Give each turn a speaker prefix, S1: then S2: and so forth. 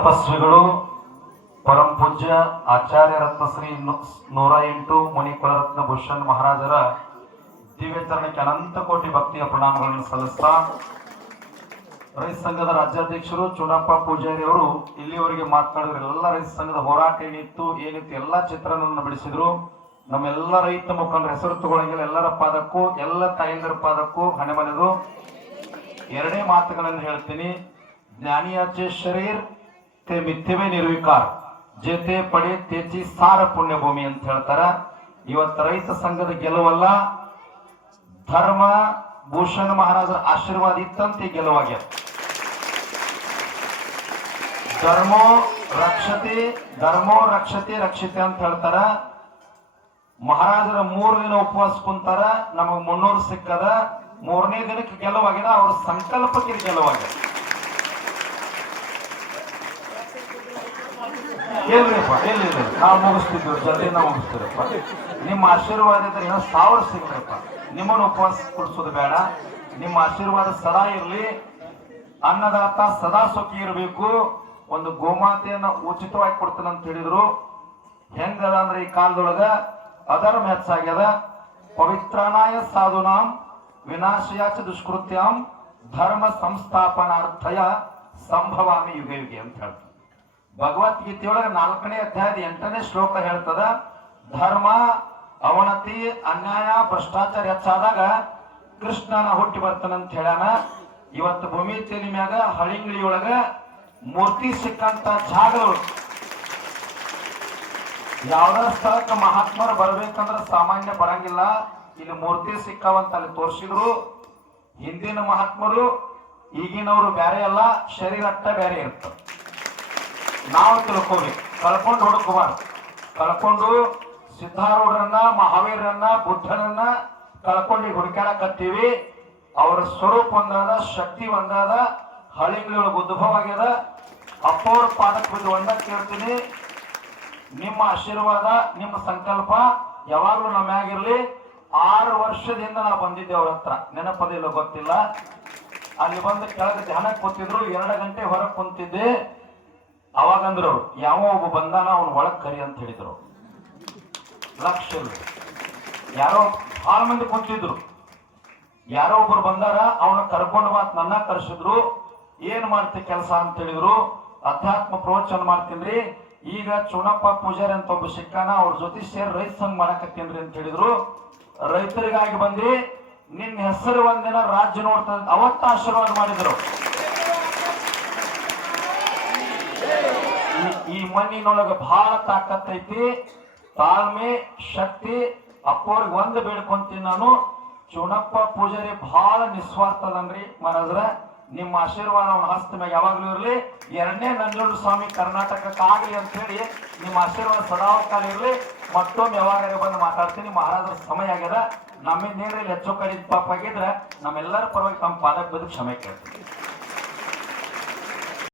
S1: ತಪಸ್ವಿಗಳು, ಪರಂ ಪೂಜ್ಯ ಆಚಾರ್ಯ ರತ್ನಶ್ರೀ ನೂರ ಎಂಟು ಮುನಿ ಕುಲರತ್ನ ಭೂಷಣ್ ಮಹಾರಾಜರ ದಿವ್ಯಚರಣಕ್ಕೆ ಅನಂತ ಕೋಟಿ ಭಕ್ತಿಯ ಪ್ರಣಾಮಗಳನ್ನು ಸಲ್ಲಿಸ್ತಾ, ರೈತ ಸಂಘದ ರಾಜ್ಯಾಧ್ಯಕ್ಷರು ಚುನಪ್ಪ ಪೂಜಾರಿ ಅವರು ಇಲ್ಲಿವರೆಗೆ ಮಾತನಾಡಿದ್ರು ಎಲ್ಲ ರೈತ ಸಂಘದ ಹೋರಾಟ ಏನಿತ್ತು ಏನಿತ್ತು, ಎಲ್ಲಾ ಚಿತ್ರಣವನ್ನು ಬಿಡಿಸಿದ್ರು. ನಮ್ಮೆಲ್ಲ ರೈತ ಮುಖಂಡರ ಹೆಸರು ತಗೊಳ್ಳಂಗಿಲ್ಲ ಎಲ್ಲರ ಪಾದಕ್ಕೂ, ಎಲ್ಲ ತಾಯಂದರ ಪಾದಕ್ಕೂ ಹಣೆ ಮನೆದು ಎರಡೇ ಮಾತುಗಳನ್ನು ಹೇಳ್ತೀನಿ. ಜ್ಞಾನಿಯಾಚೆ ಶರೀರ್ ತೇ ಮಿಥ್ಯವೇ ನಿರ್ವಿಕಾರ. ಜೇತೆ ಪಡೆ ತೇಚಿ ಸಾರ ಪುಣ್ಯಭೂಮಿ ಅಂತ ಹೇಳ್ತಾರ. ಇವತ್ತು ರೈತ ಸಂಘದ ಗೆಲುವಲ್ಲ. ಧರ್ಮ, ಭೂಷಣ್ ಮಹಾರಾಜರ ಆಶೀರ್ವಾದ ಇತ್ತಂತೆ ಗೆಲುವಾಗ್ಯದ ಧರ್ಮೋ ರಕ್ಷತೆ ಧರ್ಮೋ ರಕ್ಷತೆ ರಕ್ಷತೆ ಅಂತ ಹೇಳ್ತಾರ. ಮಹಾರಾಜರ ಮೂರು ದಿನ ಉಪವಾಸ ಕುಂತಾರ. ನಮಗ್ ಮುನ್ನೂರು ಸಿಕ್ಕದ. ಮೂರನೇ ದಿನಕ್ಕೆ ಗೆಲುವಾಗಿದೆ. ಅವ್ರ ಸಂಕಲ್ಪಕ್ಕೆ ಇದು ಗೆಲುವಾಗಿದೆ ಎಲ್ರಿಪ್ಪ ಎಲ್ಲಿ ನಾವು ಮುಗಿಸ್ತಿದ್ವಿ ಜಲ್ದಿ ನಾವು ಮುಗಿಸ್ತೀರಪ್ಪ ನಿಮ್ಮ ಆಶೀರ್ವಾದ ಇದ್ರೆ ಏನೋ ಸಾವಿರ ಸಿಗ್ರಪ್ಪ ನಿಮ್ಮನ್ನು ಉಪವಾಸ ಕೊಡಿಸೋದು ಬೇಡ. ನಿಮ್ಮ ಆಶೀರ್ವಾದ ಸದಾ ಇರಲಿ. ಅನ್ನದಾತ ಸದಾ ಸುಖಿ ಇರಬೇಕು. ಒಂದು ಗೋಮಾತೆಯನ್ನ ಉಚಿತವಾಗಿ ಕೊಡ್ತಾನೆ ಅಂತ ಹೇಳಿದ್ರು. ಹೆಂಗದ ಅಂದ್ರೆ ಈ ಕಾಲದೊಳಗ? ಅಧರ್ಮ ಹೆಚ್ಚಾಗ್ಯದ. ಪವಿತ್ರಾನಾಯ ಸಾಧುನಾಂ ವಿನಾಶಯಾಚ ದುಷ್ಕೃತ್ಯಾಂ ಧರ್ಮ ಸಂಸ್ಥಾಪನಾರ್ಥಯ ಸಂಭವಾಮಿ ಯುಗ ಯುಗೆ ಅಂತ ಹೇಳ್ತಾರೆ. ಭಗವದ್ಗೀತೆಯೊಳಗ ನಾಲ್ಕನೇ ಅಧ್ಯಾಯದ ಎಂಟನೇ ಶ್ಲೋಕ ಹೇಳ್ತದ, ಧರ್ಮ, ಅವನತಿ, ಅನ್ಯಾಯ, ಭ್ರಷ್ಟಾಚಾರ ಹೆಚ್ಚಾದಾಗ ಕೃಷ್ಣನ ಹುಟ್ಟಿ ಬರ್ತಾನಂತ ಹೇಳ್ಯಾನ. ಇವತ್ತು ಭೂಮಿ ತೇಲಿ ಮ್ಯಾಗ ಹಳಿಂಗಳಿಯೊಳಗ ಮೂರ್ತಿ ಸಿಕ್ಕಂತ ಜಾಗಗಳು ಯಾವ್ದಾರ ಸ್ಥಳಕ್ಕೆ ಮಹಾತ್ಮರು ಬರ್ಬೇಕಂದ್ರ ಸಾಮಾನ್ಯ ಬರಂಗಿಲ್ಲ. ಇಲ್ಲಿ ಮೂರ್ತಿ ಸಿಕ್ಕಾವಂತ ಅಲ್ಲಿ ತೋರಿಸಿದ್ರು. ಹಿಂದಿನ ಮಹಾತ್ಮರು, ಈಗಿನವರು ಬೇರೆ ಅಲ್ಲ ಶರೀರ ಅಟ್ಟ ಬೇರೆ ಇರ್ತದೆ ನಾವು ತಿಳ್ಕೊಳ್ಳಿ. ಕಳ್ಕೊಂಡು ಹುಡುಕಬಾರ್ದು ಕಳ್ಕೊಂಡು ಸಿದ್ಧಾರೂಢರನ್ನ, ಮಹಾವೀರರನ್ನ ಬುದ್ಧನನ್ನ ಕಳ್ಕೊಂಡು ಹುಡುಕಾಡಕತ್ತೀವಿ ಅವರ ಸ್ವರೂಪ ಒಂದಾದ, ಶಕ್ತಿ ಒಂದಾದ ಹಳಿಗಳೊಳಗೆ ಉದ್ಭವ ಆಗ್ಯದ ಅಪ್ಪವ್ರ ಪಾದಕ್ಕೆ ಬಿದ್ದು ಒಂದ ಕೇಳ್ತೀನಿ. ನಿಮ್ಮ ಆಶೀರ್ವಾದ, ನಿಮ್ಮ ಸಂಕಲ್ಪ ಯಾವಾಗಲೂ ನಮ್ಮ ಆಗಿರ್ಲಿ ಆರು ವರ್ಷದಿಂದ ನಾವು ಬಂದಿದ್ದೆ ಅವ್ರ ಹತ್ರ. ನೆನಪದಿಲ್ಲ ಗೊತ್ತಿಲ್ಲ. ಅಲ್ಲಿ ಬಂದು ಕೆಳಗೆ ಧ್ಯಾನಕ್ಕೆ ಕೂತಿದ್ರು, ಎರಡು ಗಂಟೆ ಹೊರಗೆ ಕುಂತಿದ್ದೆ. ಅವಾಗಂದ್ರು ಯಾವ ಒಬ್ಬ ಬಂದಾನ ಅವ್ನ ಒಳಗ್ ಕರಿ ಅಂತ ಹೇಳಿದ್ರು. ಲಕ್ಷ. ಯಾರೋ ಭಾಳ ಮಂದಿ ಕುಂತಿದ್ರು ಯಾರೋ ಒಬ್ರು ಬಂದಾರ, ಅವನ ಕರ್ಕೊಂಡು ಮಾತ್ ನನ್ನ ಕರ್ಸಿದ್ರು. ಏನ್ ಮಾಡ್ತಿ ಕೆಲಸ ಅಂತ ಹೇಳಿದ್ರು. ಅಧ್ಯಾತ್ಮ ಪ್ರವಚನ ಮಾಡ್ತೀನ್ರಿ. ಈಗ ಚುಣಪ್ಪ ಪೂಜಾರಿ ಅಂತ ಒಬ್ಬ ಸಿಕ್ಕಾನ, ಅವ್ರ ಜೊತೆ ಸೇರಿ ರೈತ ಸಂಘ ಮಾಡಕತ್ತೀನ್ರಿ ಅಂತ ಹೇಳಿದ್ರು. ರೈತರಿಗಾಗಿ ಬಂದಿ ನಿನ್ನ ಹೆಸರು ಒಂದಿನ ರಾಜ್ಯ ನೋಡ್ತಾ ಅವತ್ತ ಆಶೀರ್ವಾದ ಮಾಡಿದ್ರು. ಈ- ಮಣ್ಣಿನೊಳಗೆ ಬಹಳ ತಾಕತ್ತೈತಿ ತಾಳ್ಮೆ, ಶಕ್ತಿ, ಅಪ್ಪವ್ರಿಗೆ ಒಂದು ಬೇಡ್ಕೊಂತೀನಿ ನಾನು. ಚುನಪ್ಪ ಪೂಜಾರಿ ಬಹಳ ನಿಸ್ವಾರ್ಥದನ್ರಿ ಮಹಾರಾಜ್ರ ನಿಮ್ಮ ಆಶೀರ್ವಾದ ಅವನ ಹಸ್ತ ಮ್ಯಾಗ ಯಾವಾಗಲೂ ಇರಲಿ. ಎರಡನೇ ನಂಜುಂಡ ಸ್ವಾಮಿ ಕರ್ನಾಟಕಕ್ಕೆ ಆಗಲಿ ಅಂತ ಹೇಳಿ ನಿಮ್ಮ ಆಶೀರ್ವಾದ ಸದಾಕಾಲ ಇರಲಿ. ಮತ್ತೊಮ್ಮೆ ಯಾವಾಗ ಬಂದು ಮಾತಾಡ್ತೀನಿ. ಮಹಾರಾಜರ ಸಮಯ ಆಗ್ಯದ. ನಮ್ಮಿಂದ ಏನ್ರಿ ಹೆಚ್ಚು ಕಡಿದ ಪಾಪ ಆಗಿದ್ರೆ ನಮ್ಮೆಲ್ಲರ ಪರವಾಗಿ ತಮ್ಮ ಪಾದಕ್ಕೆ ಬದುಕು ಕ್ಷಮೆ ಕೇಳ್ತೀನಿ.